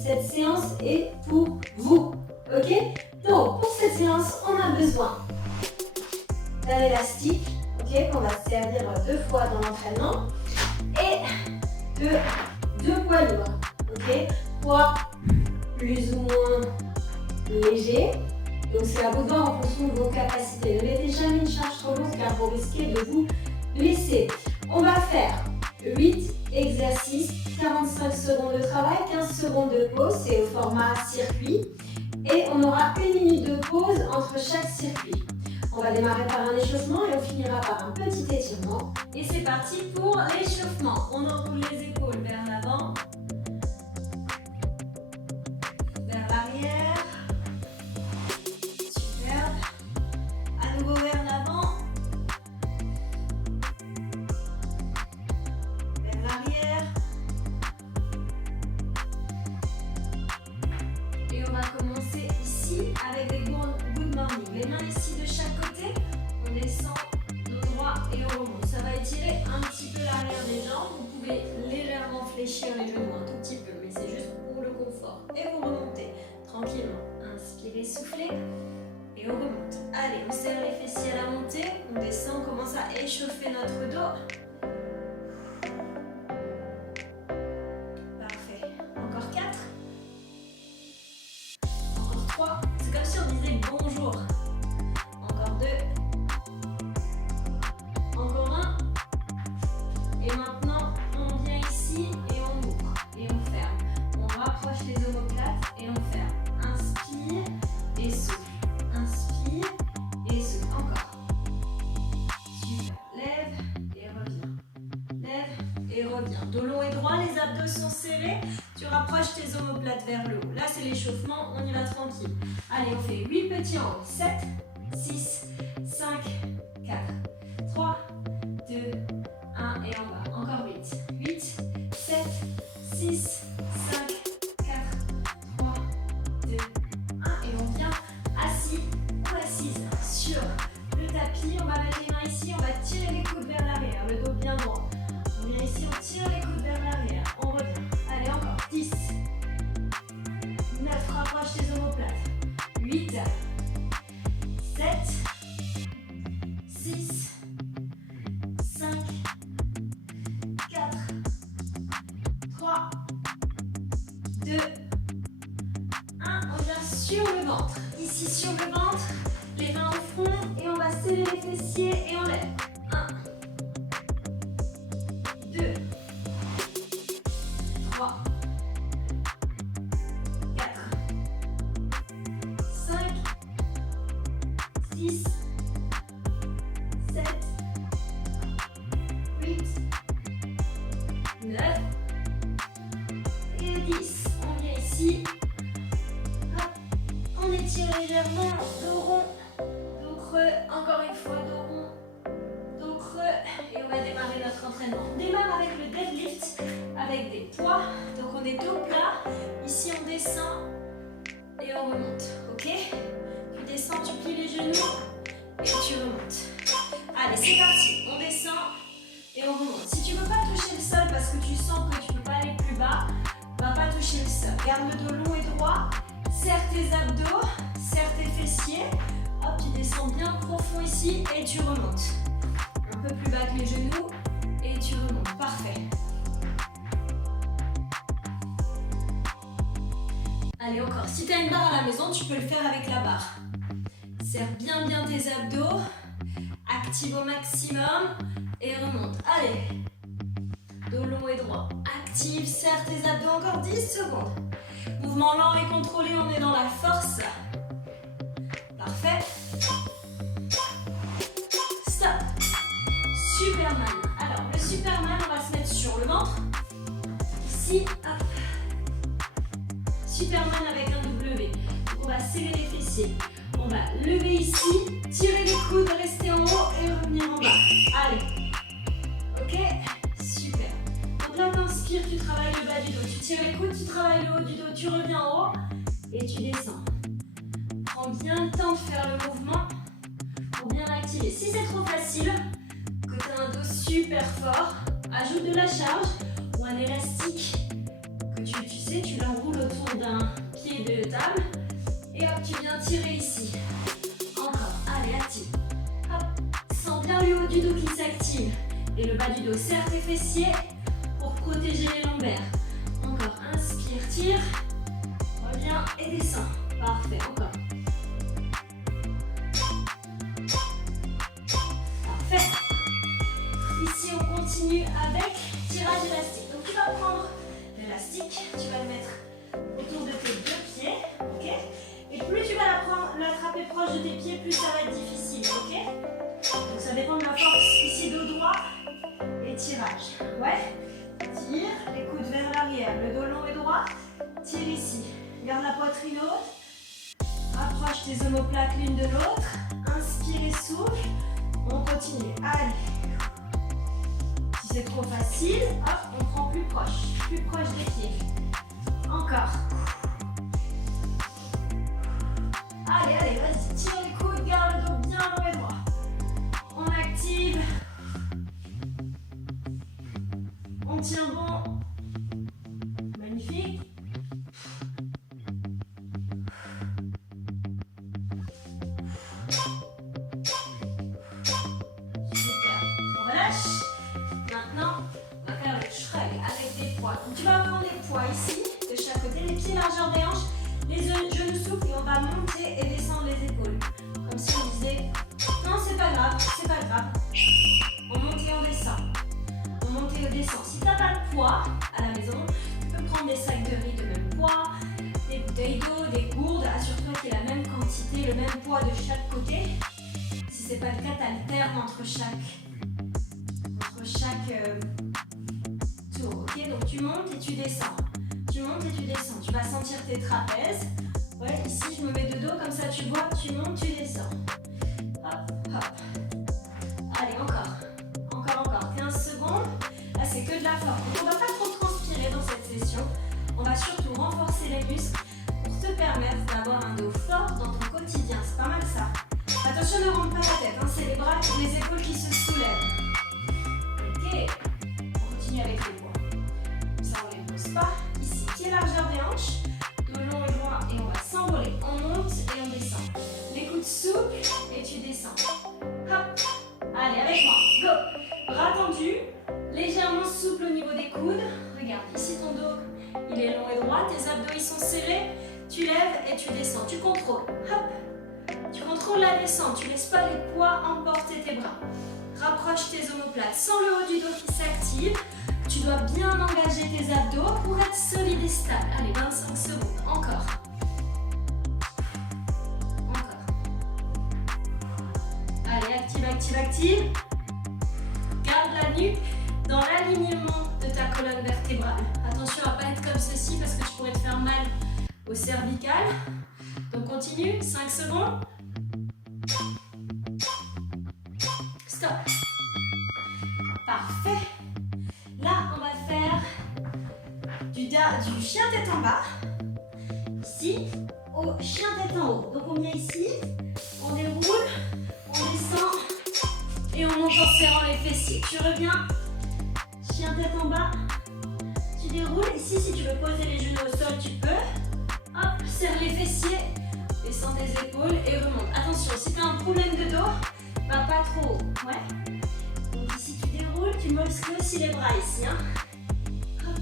Cette séance est pour vous. Ok? Donc, pour cette séance, on a besoin d'un élastique, ok, qu'on va se servir 2 fois dans l'entraînement, et de 2 poids libres, ok, poids plus ou moins léger. Donc c'est à vous de voir en fonction de vos capacités. Ne mettez jamais une charge trop lourde car vous risquez de vous blesser. On va faire 8 exercices, 45 secondes de travail, 15 secondes de pause, c'est au format circuit. Et on aura 1 minute de pause entre chaque circuit. On va démarrer par un échauffement et on finira par un petit étirement. Et c'est parti pour l'échauffement. On enroule les épaules vers l'avant, vers l'arrière. Superbe. À nouveau vers l'avant, vers l'arrière. Et on va commencer ici avec des good morning. Les mains ici de chaque côté. On descend dos droit et on remonte. Ça va étirer un petit peu l'arrière des jambes. Vous pouvez légèrement fléchir les genoux un tout petit peu, mais c'est juste pour le confort. Et vous remontez tranquillement. Inspirez, soufflez et on remonte. Allez, on serre les fessiers à la montée. On descend, on commence à échauffer notre dos. Parfait. Encore 4. Encore 3. C'est comme si on disait bonjour. Encore 2. Encore 1. Et maintenant, on vient ici et on ouvre. Et on ferme. On rapproche les omoplates et on ferme. Inspire et souffle. Inspire et souffle. Encore. Super. Lève et reviens. Lève et reviens. Dos long et droit, les abdos sont serrés. Tu rapproches tes omoplates vers le haut. Là, c'est l'échauffement. On y va tranquille. Allez, on fait 8 petits en haut. 7, 6, 5, 4, 3, 2, 1 et en bas. Encore 8. 8, 7, 6, 5, 4, 3, 2, 1 et on vient assis ou assise sur le tapis. On va mettre les mains ici, on va tirer les coudes vers l'arrière, le dos bien droit. On vient ici, on tire les coudes vers l'arrière, on revient. Allez, encore 10, 9, rapproche tes omoplates. 8, 7, 6, 5, 4, 3, 2, 1. On vient sur le ventre. Ici sur le ventre, les mains au front et on va serrer les fessiers et on lève. 1, 2, 3, 4, 5, 6, 7, 8, 9 et 10. On vient ici. Hop. On étire légèrement. Dos rond, dos creux. Encore une fois, dos rond, dos creux. Et on va démarrer notre entraînement. On démarre avec le deadlift, avec des poids. Donc on est dos plat. Ici on descend et on remonte. Ok? Tu descends, tu plies les genoux et tu remontes. Allez, c'est parti. On descend et on remonte. Si tu ne veux pas toucher le sol parce que tu sens que tu ne peux pas aller plus bas, va pas toucher le sol. Garde le dos long et droit. Serre tes abdos, serre tes fessiers. Hop, tu descends bien profond ici et tu remontes. Un peu plus bas que les genoux et tu remontes. Parfait. Allez, encore. Si tu as une barre à la maison, tu peux le faire avec la barre. Serre bien tes abdos. Active au maximum et remonte. Allez. Dos long et droit. Active, serre tes abdos. Encore 10 secondes. Mouvement lent et contrôlé, on est dans la force. Parfait. Stop. Superman. Alors, le Superman, on va se mettre sur le ventre. Ici, hop. Superman avec un W. On va serrer les fessiers. On va lever ici, tirer les coudes, rester en haut et revenir en bas. Allez. Ok? Super. Donc là, t'inspires, tu travailles le bas du dos. Tu tires les coudes, tu travailles le haut du dos, tu reviens en haut et tu descends. Prends bien le temps de faire le mouvement pour bien activer. Si c'est trop facile, que tu as un dos super fort, ajoute de la charge ou un élastique que tu sais, tu l'enroules autour fond d'un pied de table. Et hop, tu viens tirer ici. Encore, allez, active. Hop, sens bien le haut du dos qui s'active. Et le bas du dos, serre tes fessiers pour protéger les lombaires. Encore, inspire, tire. Reviens et descends. Parfait, encore. Parfait. Ici, on continue avec tirage élastique. Donc, tu vas prendre l'élastique, tu vas le mettre autour de tes deux pieds, ok? Et plus tu vas l'attraper proche de tes pieds, plus ça va être difficile, ok? Donc, ça dépend de la force ici, dos droit et tirage. Ouais? Tire, les coudes vers l'arrière, le dos long et droit. Tire ici. Garde la poitrine haute. Rapproche tes omoplates l'une de l'autre. Inspire et souffle. On continue. Allez. Si c'est trop facile, hop, on prend plus proche des pieds. Encore. Allez, allez, vas-y, tire les coudes, garde le dos bien long et droit. On active. On tient bon. Magnifique. Tu vas prendre les poids ici, de chaque côté, les pieds largeur des hanches, les genoux souples et on va monter et descendre les épaules. Comme si on disait, non c'est pas grave, c'est pas grave. On monte et on descend. On monte et on descend. Si tu n'as pas de poids à la maison, tu peux prendre des sacs de riz de même poids, des bouteilles d'eau, des gourdes, assure-toi qu'il y a la même quantité, le même poids de chaque côté. Si ce n'est pas le cas, tu alternes entre chaque ok, donc tu montes et tu descends. Tu montes et tu descends. Tu vas sentir tes trapèzes. Ouais, ici je me mets de dos, comme ça tu vois, tu montes, tu descends. Hop, hop. Allez, encore. Encore. 15 secondes. Là, c'est que de la force. Donc, on ne va pas trop transpirer dans cette session. On va surtout renforcer les muscles pour te permettre d'avoir un dos fort dans ton quotidien. C'est pas mal ça. Attention, ne rentre pas la tête. Hein. C'est les bras et les épaules qui se soulèvent. Ok. On continue avec les poids. Ça, on les pose pas. Ici, pied largeur des hanches, dos long et droit, et on va s'envoler. On monte et on descend. Les coudes souples et tu descends. Hop. Allez, avec moi. Go. Bras tendus, légèrement souple au niveau des coudes. Regarde, ici ton dos, il est long et droit. Tes abdos, ils sont serrés. Tu lèves et tu descends. Tu contrôles. Hop. Tu contrôles la descente. Tu laisses pas les poids emporter tes bras. Rapproche tes omoplates. Sens le haut du dos qui s'active. Tu dois bien engager tes abdos pour être solide et stable. Allez, 25 secondes. Encore. Allez, active. Garde la nuque dans l'alignement de ta colonne vertébrale. Attention à ne pas être comme ceci parce que tu pourrais te faire mal au cervical. Donc continue, 5 secondes. Stop. Parfait. Là, on va faire du chien tête en bas. Ici, au chien tête en haut. Donc on vient ici, on déroule, on descend et on monte en serrant les fessiers. Tu reviens, chien tête en bas, tu déroules. Ici, si tu veux poser les genoux au sol, tu peux. Hop, serre les fessiers, descends tes épaules et remonte. Attention, si tu as un problème de dos, va pas trop haut. Ouais. Donc ici, tu déroules, tu muscles aussi les bras ici. Hein. Hop,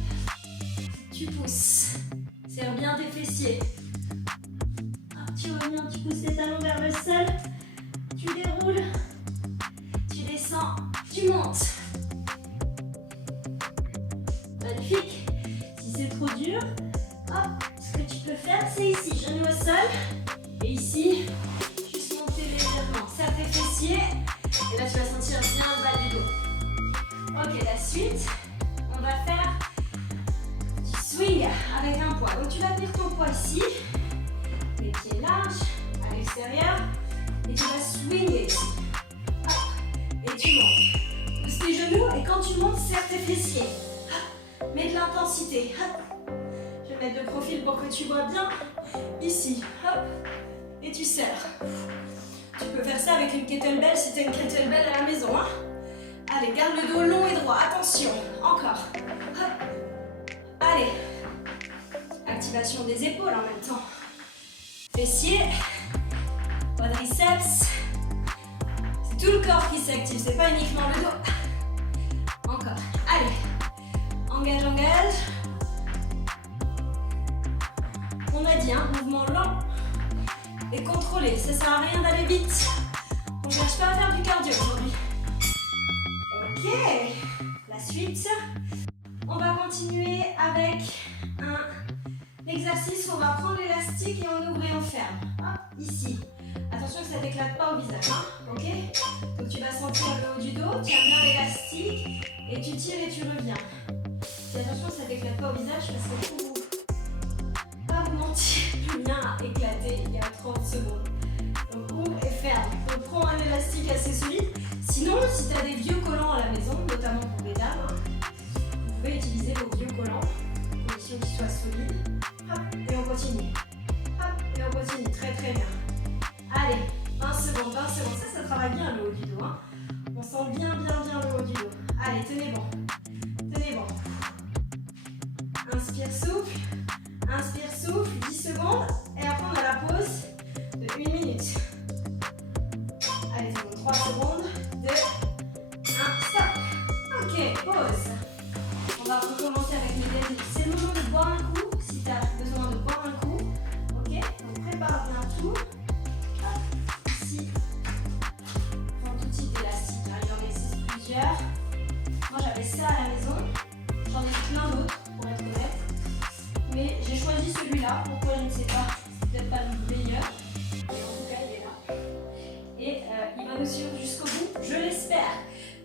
tu pousses. Serre bien tes fessiers. Hop, tu reviens, tu pousses tes talons vers le sol. Tu déroules. Tu descends. Tu montes. Magnifique. Si c'est trop dur, hop, ce que tu peux faire, c'est ici, genou au sol. Et ici, juste monter légèrement. Serre tes fessiers. Et là, tu vas sentir bien le bas du dos. Ok, la suite, on va faire du swing avec un poids. Donc, tu vas tenir ton poids ici. Les pieds larges à l'extérieur. Et tu vas swinger ici. Hop, et tu montes. Pousse tes genoux et quand tu montes, serre tes fessiers. Hop, mets de l'intensité. Je vais mettre de profil pour que tu vois bien. Ici, hop, et tu serres. Tu peux faire ça avec une kettlebell si tu as une kettlebell à la maison. Hein. Allez, garde le dos long et droit. Attention, encore. Hop. Allez. activation des épaules en même temps. Fessiers, quadriceps. C'est tout le corps qui s'active, c'est pas uniquement le dos. Encore. Allez. Engage, engage. On a dit, mouvement lent et contrôlé. Ça sert à rien d'aller vite. On ne cherche pas à faire du cardio aujourd'hui. Ok. La suite. On va continuer avec un exercice où on va prendre l'élastique et on ouvre et on ferme. Hop, ici. Attention que ça ne t'éclate pas au visage. Ok. Donc tu vas sentir le haut du dos. Tu aimes bien l'élastique et tu tires et tu reviens. Fais attention que ça ne t'éclate pas au visage parce que pas vous mentir, le mien a éclaté il y a 30 secondes. Donc ouvre et ferme. Donc prends un élastique assez solide. Sinon, si tu as des vieux collants à la maison, notamment pour les dames, vous pouvez utiliser vos vieux collants, à condition qu'ils soient solides. Hop, et on continue. Hop, et on continue. Très très bien. Allez, 20 secondes, 20 secondes. Ça travaille bien le haut du dos. On sent bien le haut du dos. Allez, tenez bon. Tenez bon. Inspire, souffle. Inspire, souffle, 10 secondes. Et après, on a la pause de 1 minute. Allez, c'est bon, 3 secondes. 2, 1, stop. Ok, pause. On va recommencer avec les deadlifts. C'est le moment de boire un coup, si tu as besoin de boire un coup. Ok, donc prépare bien tout. Hop, ici. Prends tout type d'élastique. Il en existe plusieurs. Moi, j'avais ça à la maison. J'en ai plein d'autres, pour être honnête. Mais j'ai choisi celui-là. Pourquoi, je ne sais pas. C'est peut-être pas le meilleur. Mais en tout cas, il est là. Et il va nous suivre jusqu'au bout, je l'espère.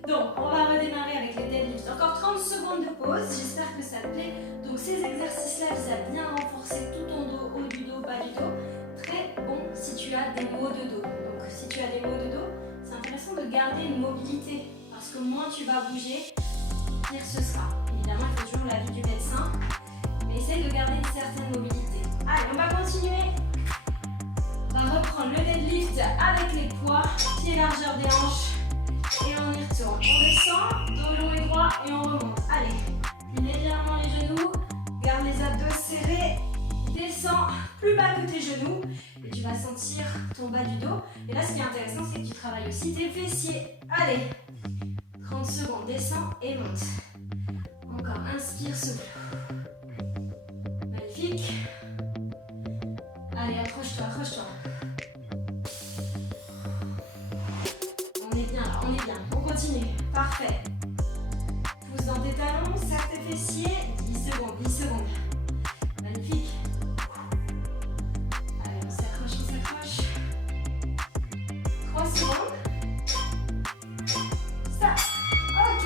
Donc, on va redémarrer avec les deadlifts. Encore 30 secondes de pause. J'espère que ça te plaît. Donc, ces exercices-là visent à bien renforcer tout ton dos, haut du dos, bas du dos. Très bon si tu as des maux de dos. Donc, si tu as des maux de dos, c'est intéressant de garder une mobilité. Parce que moins tu vas bouger, pire ce sera. Évidemment, il faut toujours l'avis du médecin. Mais essaye de garder une certaine mobilité. Allez, on va continuer. On va reprendre le deadlift avec les poids, pied largeur des hanches. Et on y retourne. On descend, dos long et droit et on remonte. Allez, plie légèrement les genoux, garde les abdos serrés, descends plus bas que tes genoux et tu vas sentir ton bas du dos. Et là, ce qui est intéressant, c'est que tu travailles aussi tes fessiers. Allez, 30 secondes, descends et monte. Encore, inspire, souffle. Magnifique. Allez, accroche-toi, accroche-toi. On est bien là, on est bien. On continue. Parfait. Pousse dans tes talons, serre tes fessiers. 10 secondes, 10 secondes. Magnifique. Allez, on s'accroche, on s'accroche. 3 secondes. Stop. Ok.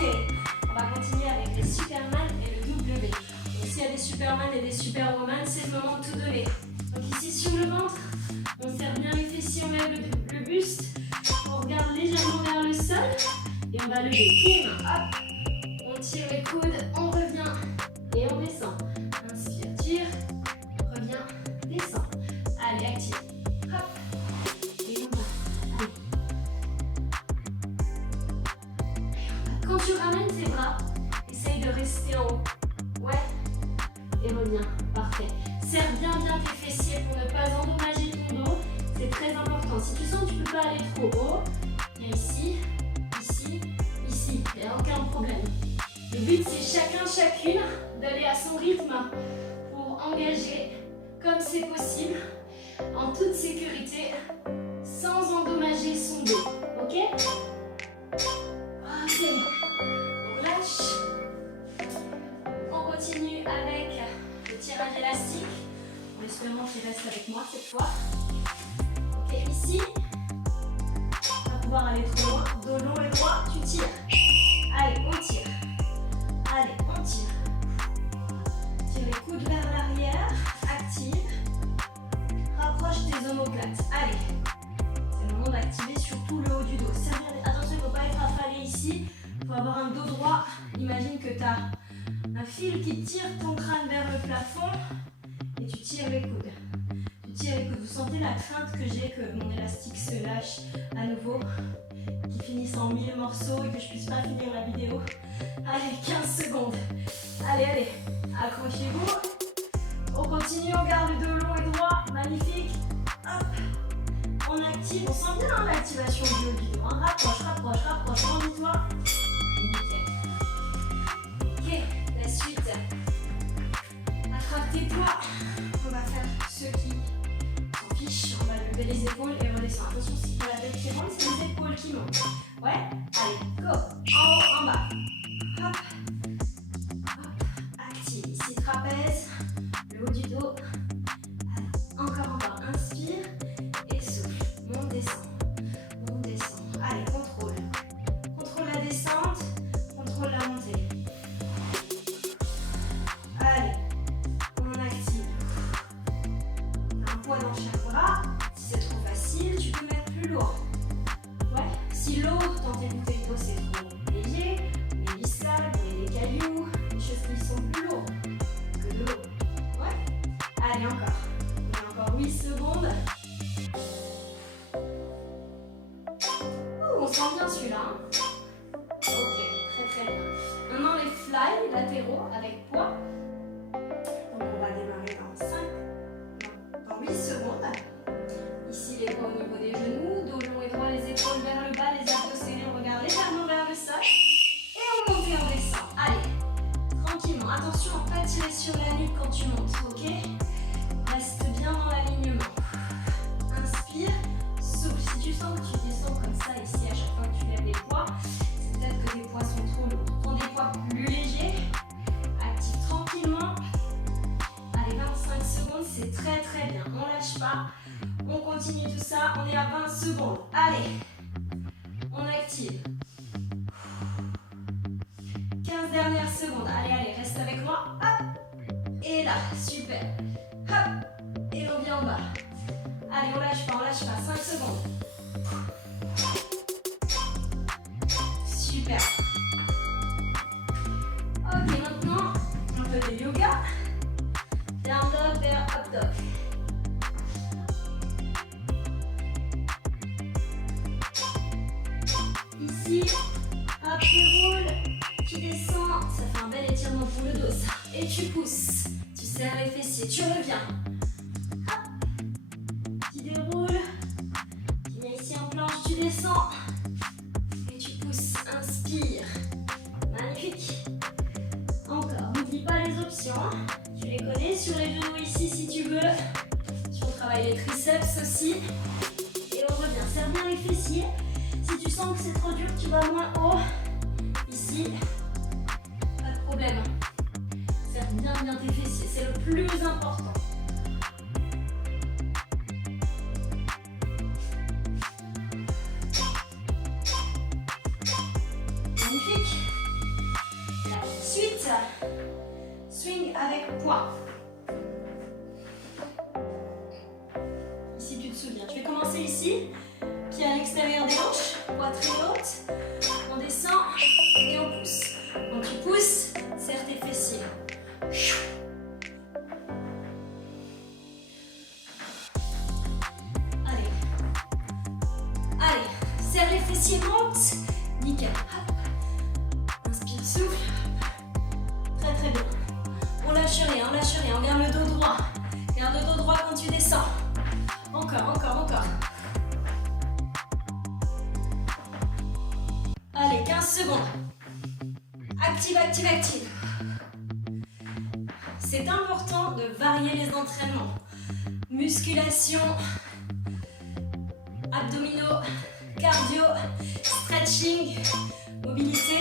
On va continuer avec les Superman et le W. Donc s'il y a des Superman et des Superwoman, c'est le moment de tout donner. Donc ici sur le ventre, on serre bien les fessiers, on lève le buste. On regarde légèrement vers le sol et on va lever les mains. Hop, on tire les coudes, on revient et on descend. Inspire, tire, reviens, descend. Allez, active. Hop, et on va. Allez. Quand tu ramènes tes bras, essaye de rester en haut. Ouais, et reviens. Parfait. Serre bien tes fessiers pour ne pas endommager ton dos. C'est très important. Si tu sens que tu ne peux pas aller trop haut, viens ici, ici, ici. Il n'y a aucun problème. Le but, c'est chacune d'aller à son rythme pour engager comme c'est possible, en toute sécurité, sans endommager son dos. Ok? Ok. On lâche. On continue avec le tirage élastique. En espérant qu'il reste avec moi cette fois. Ok, ici. On va pouvoir aller trop loin. Dos long et droit, tu tires. Allez, on tire. Allez, on tire. Tire les coudes vers l'arrière. Active. Rapproche tes omoplates. Allez. C'est le moment d'activer surtout le haut du dos. Attention, il ne faut pas être affalé ici. Il faut avoir un dos droit. Imagine que tu as un fil qui tire ton crâne vers le plafond. Et tu tires les coudes. Tu tires les coudes. Vous sentez la crainte que j'ai que mon élastique se lâche à nouveau, qu'il finisse en 1000 morceaux et que je puisse pas finir la vidéo. Allez, 15 secondes. Allez, allez. Accrochez-vous. On continue, on garde le dos long et droit. Magnifique. Hop. On active, on sent bien l'activation du haut du dos. Hein. Rapproche, rapproche, rapproche. Tendis-toi. Nickel. Ok, la suite. Attrape tes poids. On va faire ceux qui s'en fichent. On va lever les épaules et redescendre. Attention, si tu as la tête qui monte, c'est les épaules qui montent. Ouais, allez, go. En haut, en bas. Hop. Hop. Active. Ici, trapèze. Le haut du dos. Allez, encore en bas. Inspire et souffle. Monte, descend. Monte, descend. Allez, contrôle. Contrôle la descente. Contrôle la montée. Allez, on active. Un poids dans chaque bras. Si c'est trop facile, tu peux mettre plus lourd. Ouais. Si l'eau dans tes bouteilles d'eau c'est trop léger, les lissades, les cailloux, les choses qui sont plus lourdes que de l'eau. Ouais. Allez, encore. On a encore 8 secondes. Oh, on sent bien celui-là. Hein. Ok, très très bien. Maintenant les fly latéraux avec poids. Donc on va démarrer dans 8 secondes. Ici les bras au niveau des genoux, dos long et droit, les épaules vers le bas, les abdos serrés, on regarde légèrement vers le sol. Et on monte et on descend. Allez, tranquillement. Attention à ne pas tirer sur la nuque quand tu montes, ok? Reste bien dans l'alignement. Inspire, souffle. Si tu sens que tu descends comme ça ici à chaque fois que tu lèves les poids, c'est peut-être que tes poids sont trop lourds. Prends des poids plus légers. Active tranquillement. Allez, 25 secondes, c'est très très bien. On lâche pas. On continue tout ça. On est à 20 secondes. Allez, on active. 15 dernières secondes. Allez, allez, reste avec moi. Hop. Et là, super. Hop. Et on vient en bas. Allez, on lâche pas, 5 secondes. Super. Ok, maintenant, un peu de yoga. Down dog, vers up dog. Ici, hop, tu roules, tu descends, ça fait un bel étirement pour le dos, ça. Et tu pousses, tu serres les fessiers, tu reviens. Hop, tu déroules, tu viens ici en planche, tu descends. Et tu pousses, inspire. Magnifique. Encore, n'oublie pas les options, hein. Tu les connais sur les genoux ici si tu veux. Si on travaille les triceps aussi. Et on revient, serre bien les fessiers. Si tu sens que c'est trop dur, tu vas moins haut. Ici, pas de problème. Serre bien tes fessiers, c'est le plus important. Magnifique. La suite, swing avec poids. Ici, tu te souviens. Je vais commencer ici. Pied à l'extérieur des hanches, poitrine haute, on descend et on pousse. Donc tu pousses, serre tes fessiers. Allez, allez, serre les fessiers, monte, nickel. Hop. Inspire, souffle. Très très bien. On lâche rien, on garde le dos droit. Garde le dos droit quand tu descends. Encore, encore, encore. Allez, 15 secondes. Active, active, active. C'est important de varier les entraînements. Musculation, abdominaux, cardio, stretching, mobilité.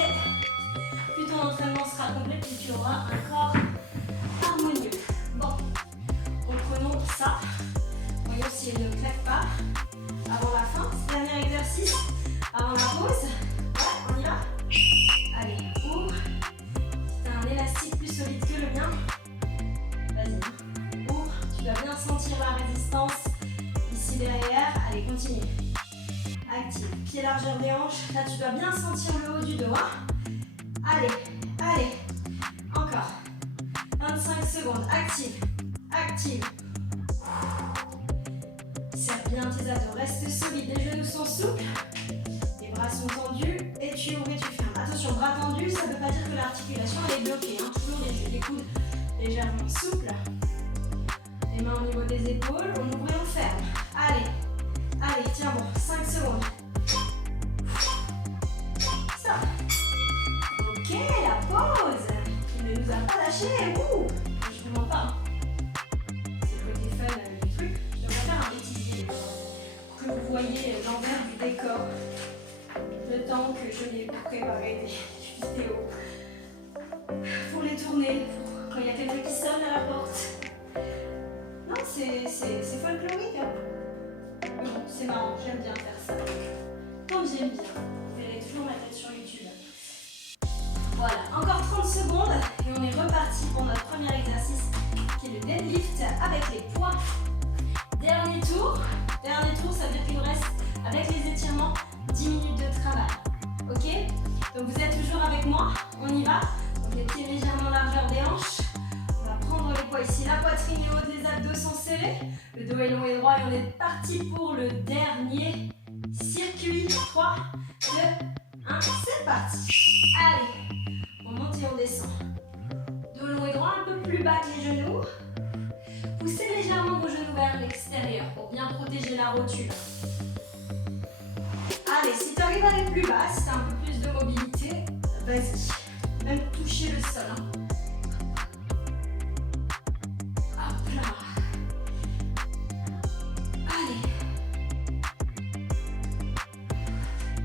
Plus ton entraînement sera complet, plus tu auras un corps harmonieux. Bon, reprenons ça. Voyons si elle ne claque pas avant la fin. Dernier exercice avant la pause. On y va. Allez, ouvre. Si tu as un élastique plus solide que le mien, vas-y. Ouvre. Tu dois bien sentir la résistance ici derrière. Allez, continue. Active. Pied largeur des hanches. Là, tu dois bien sentir le haut du dos. Hein. Allez, allez. Encore. 25 secondes. Active. Active. Serre bien tes abdos. Reste solide. Les genoux sont souples. Les bras sont tendus et tu ouvres et tu fermes. Attention, bras tendus, ça ne veut pas dire que l'articulation est bloquée. Hein. Toujours les coudes légèrement souples. Les mains au niveau des épaules, on ouvre et on ferme. Allez, allez, tiens bon, 5 secondes. Ça. Ok, la pause. Il ne nous a pas lâché. Ouh, je ne mens pas. C'est le côté fun du truc. Je devrais faire un bêtisier pour que vous voyez l'envers du décor. Le temps que je n'ai préparé des vidéos. Pour les tourner, quand il y a quelqu'un qui sonne à la porte. Non, c'est folklorique. Hein. Mais bon, c'est marrant, j'aime bien faire ça. Comme j'aime bien, vous verrez toujours ma tête sur YouTube. Voilà, encore 30 secondes et on est reparti pour notre premier exercice qui est le deadlift avec les poids. Dernier tour, ça veut dire qu'il nous reste, avec les étirements, 10 minutes de travail. Ok? Donc vous êtes toujours avec moi, on y va. Donc les pieds légèrement largeur des hanches. On va prendre les poids ici, la poitrine est haute, les abdos sont serrés. Le dos est long et droit et on est parti pour le dernier circuit. 3, 2, 1, c'est parti. Allez, on monte et on descend. Dos long et droit, un peu plus bas que les genoux. Poussez légèrement vos genoux vers l'extérieur pour bien protéger la rotule. Allez, si tu arrives à aller plus bas, si tu as un peu plus de mobilité, vas-y. Même toucher le sol. Hein. Hop là. Allez.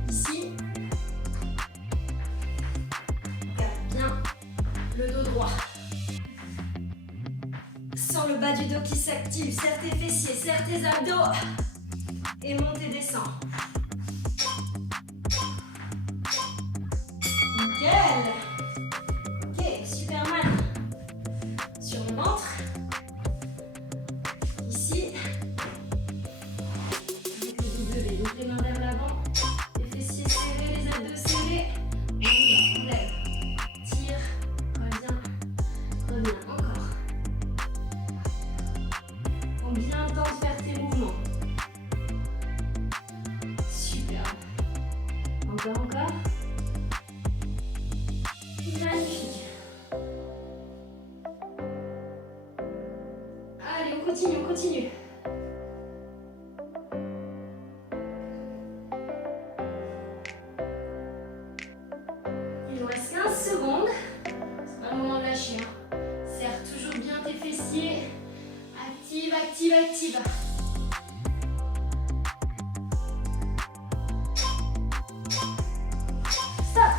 Ici. Garde bien le dos droit. Sens le bas du dos qui s'active. Serre tes fessiers, serre tes abdos. Et monte et descends. Nickel. Ok, Superman. Sur le ventre. Ici. Avec le W, donc les mains vers l'avant. Les fessiers serrés, les abdos serrés. On lève. Tire. Reviens. Reviens. Encore. Prends bien le temps de faire tes mouvements. Super. Encore. Magnifique. Allez, on continue. Il nous reste 15 secondes. C'est pas le moment de lâcher. Hein. Serre toujours bien tes fessiers. Active. Stop.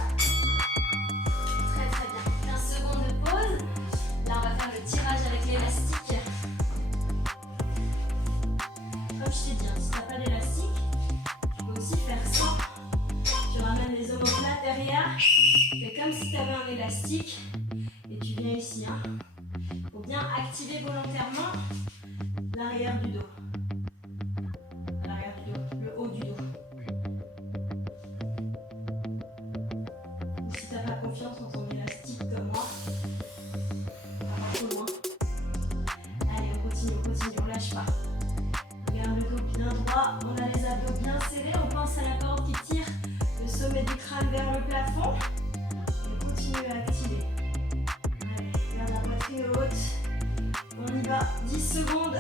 Très bien. 15 secondes de pause. Là, on va faire le tirage avec l'élastique. Comme je t'ai dit, hein, si tu n'as pas d'élastique, tu peux aussi faire sans. Tu ramènes les omoplates derrière. Fais comme si tu avais un élastique. Et tu viens ici. Il faut bien activer volontairement l'arrière du dos. L'arrière du dos, le haut du dos. Ou si tu n'as pas confiance en ton élastique comme moi, on va pas trop loin. Allez, on continue, on lâche pas. Regarde le dos bien droit, on a les abdos bien serrés, on pense à la corde qui tire le sommet du crâne vers le plafond. Et continue à activer. Allez, garde la poitrine haute. On y va, 10 secondes.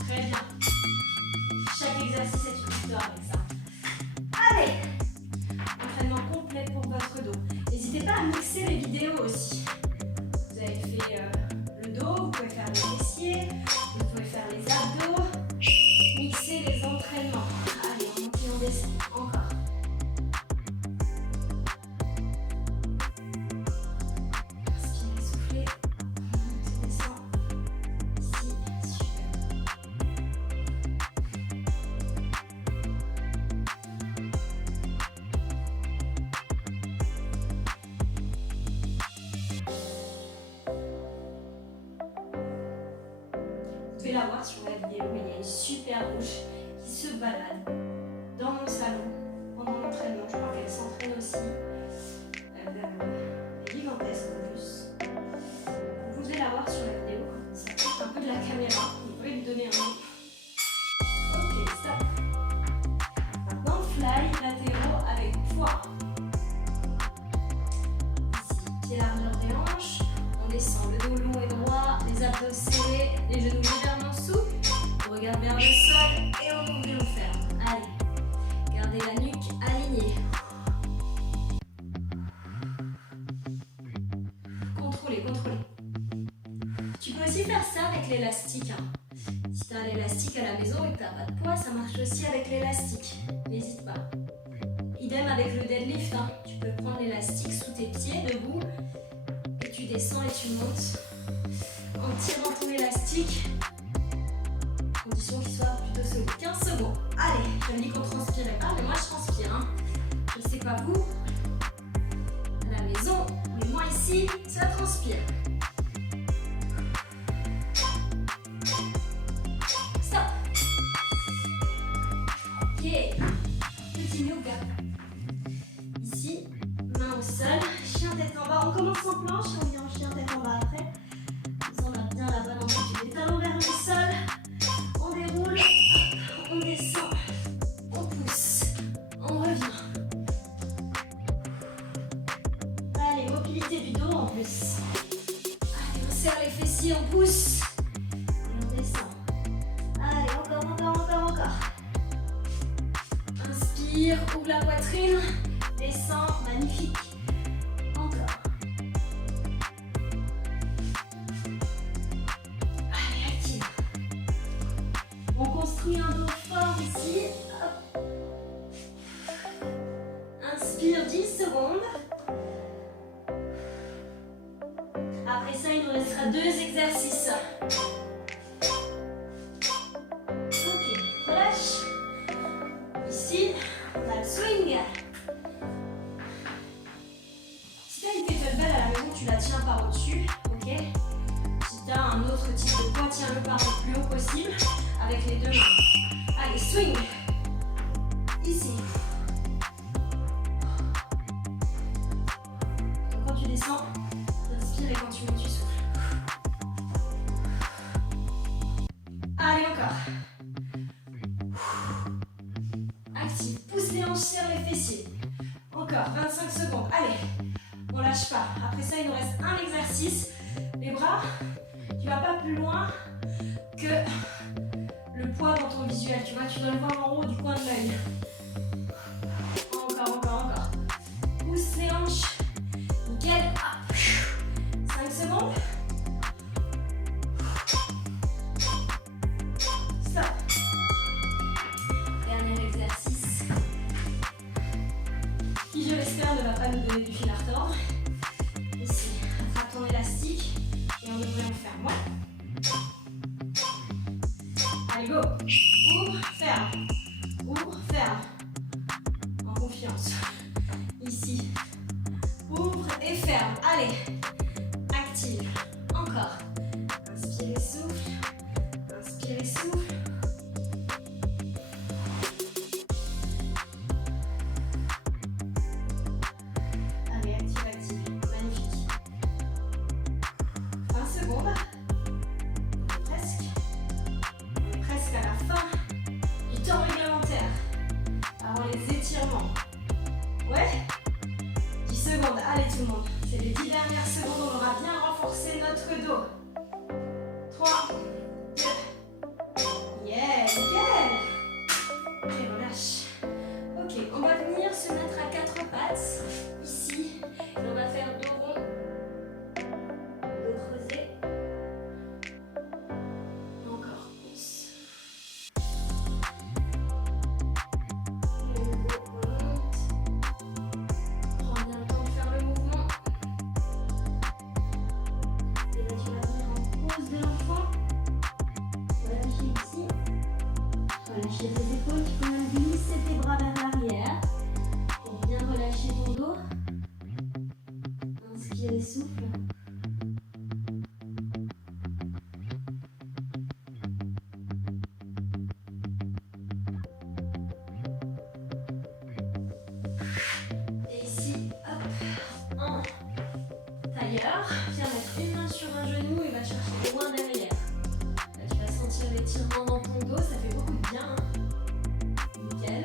Très bien. Chaque exercice est une histoire avec ça. Allez, entraînement complet pour votre dos. N'hésitez pas à mixer les vidéos aussi. Vous avez fait le dos, vous pouvez faire les fessiers, vous pouvez faire les abdos. Mixer les entraînements. Allez, on monte et on descend. Encore. Inspirez, soufflez. On monte et descend. Ici, super. Vous pouvez la voir sur la vidéo, mais il y a une super rouge qui se balade dans mon salon pendant l'entraînement. Je crois qu'elle s'entraîne aussi. Elle est gigantesque en plus. Vous pouvez la voir sur la vidéo. Ça s'approche un peu de la caméra. Vous pouvez lui donner un nom. Ok, stop. Maintenant, fly latéraux avec poids. petite largeur des hanches. On descend, le dos long et droit, les abdos serrés, les genoux légèrement souples. On regarde vers le sol et on ouvre et on ferme. Allez, gardez la nuque alignée. Contrôlez, contrôlez. Tu peux aussi faire ça avec l'élastique. Si tu as l'élastique à la maison et que tu n'as pas de poids, ça marche aussi avec l'élastique. N'hésite pas. Idem avec le deadlift. Tu peux prendre l'élastique sous tes pieds, debout, et tu descends et tu montes en tirant ton élastique. Condition qu'il soit plutôt solide. 15 secondes. Allez, je me dis qu'on ne transpirait pas, mais moi je transpire. Je ne sais pas vous, à la maison, mais moi ici, ça transpire. Stop. Ok, petit yoga. Ici, main au sol, chien tête en bas. On commence en planche et on vient en chien tête en bas après. Comme ça, on a bien la bonne amplitude. Les talons vers le sol. On déroule, on descend, on pousse, on revient. Allez, mobilité du dos en plus. Allez, on serre les fessiers, on pousse et on descend. Allez, encore. Inspire, ouvre la poitrine, descend, magnifique. Encore. Allez, active. On construit un dos fort ici. Hop. Inspire 10 secondes. Après ça, il nous restera 2 exercices. Ok, relâche. Ici, on a le swing. Si tu as une kettlebell à la maison, tu la tiens par au-dessus. Ok. Si tu as un autre type de poids, tiens-le par le plus haut possible avec les 2 mains. Allez, swing. Ici. Donc quand tu descends, tu inspires et quand tu montes, tu souffles. Allez, encore. Active. Pousse les hanches, serre les fessiers. Encore, 25 secondes. Allez, on lâche pas. Après ça, il nous reste un exercice. Les bras, tu vas pas plus loin que le poids dans ton visuel. Tu vois, tu dois le voir en haut du coin de l'œil. Encore. Pousse les hanches. Nickel. 5 secondes. Stop. Dernier exercice. Qui, je l'espère, ne va pas nous donner du fil à retordre. Ici, attrape ton élastique et on devrait en faire. Ouais. Allez, go. Ouvre, ferme. Ouvre, ferme. En confiance. Ici. Ouvre et ferme. Allez. Active. Encore. Inspirez, souffle. Inspirez, souffle. Allez, active. Magnifique. 20 secondes. Presque à la fin du temps réglementaire. Avant les étirements. Ouais. 10 secondes. Allez tout le monde. C'est les 10 dernières secondes. On aura bien renforcé notre dos. 3, 2. Yeah, nickel. Et relâche. Ok, on va venir se mettre à 4 pattes. Ici. Et on va faire dos rond. Dos creusé. Encore. Pousse. Le dos remonte. Prends bien le temps de faire le mouvement. Et là, tu vas venir en pose de l'enfant. Relâcher ici. Relâcher tes épaules. Tu peux même glisser tes bras vers l'arrière pour bien relâcher ton dos. Inspire, souffle. Et ici, hop, en tailleur, viens mettre une main sur un genou et va chercher loin derrière. Là, tu vas sentir l'étirement dans ton dos, ça fait beaucoup de bien. Nickel.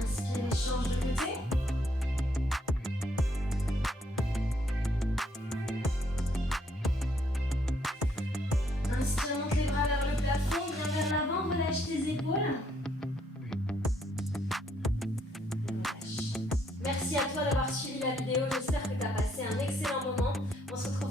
Inspire et change de côté. relâches tes épaules. Relâche. Merci à toi d'avoir suivi la vidéo. J'espère que tu as passé un excellent moment. On se retrouve